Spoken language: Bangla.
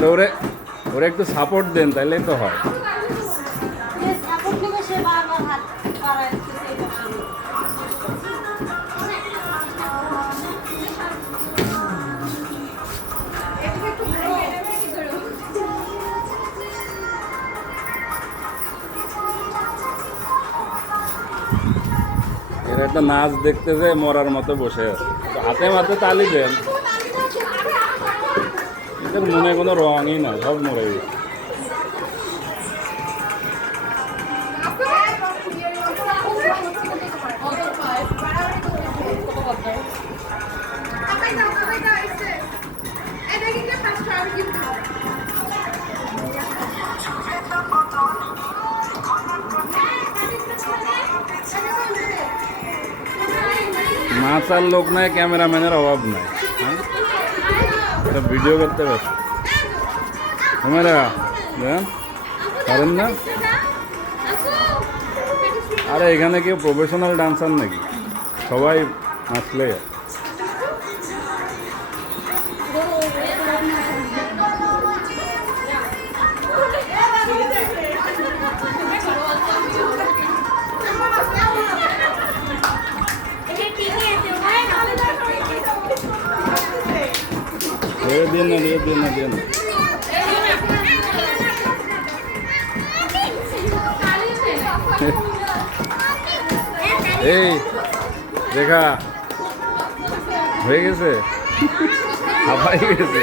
আর ওরে ওরে একটু সাপোর্ট দেন, তাইলেই তো হয়। এর একটা নাচ দেখতে যে মরার মতো বসে আছে, হাতে মাতে তালি দেন। এদের মনে কোনো রঙই না, সব মরে গেছে। নাচার লোক নাই, ক্যামেরাম্যানের অভাব নাই, হ্যাঁ এটা ভিডিও করতে ব্যস্ত। ক্যামেরা দেন পারেন না? আরে এখানে কেউ প্রফেশনাল ডান্সার নাকি? সবাই নাচলে দিয়ে না, দিয়ে দিয়ে না, দিয়ে না। এই দেখা হয়ে গেছে, হাঁপাই গেছে।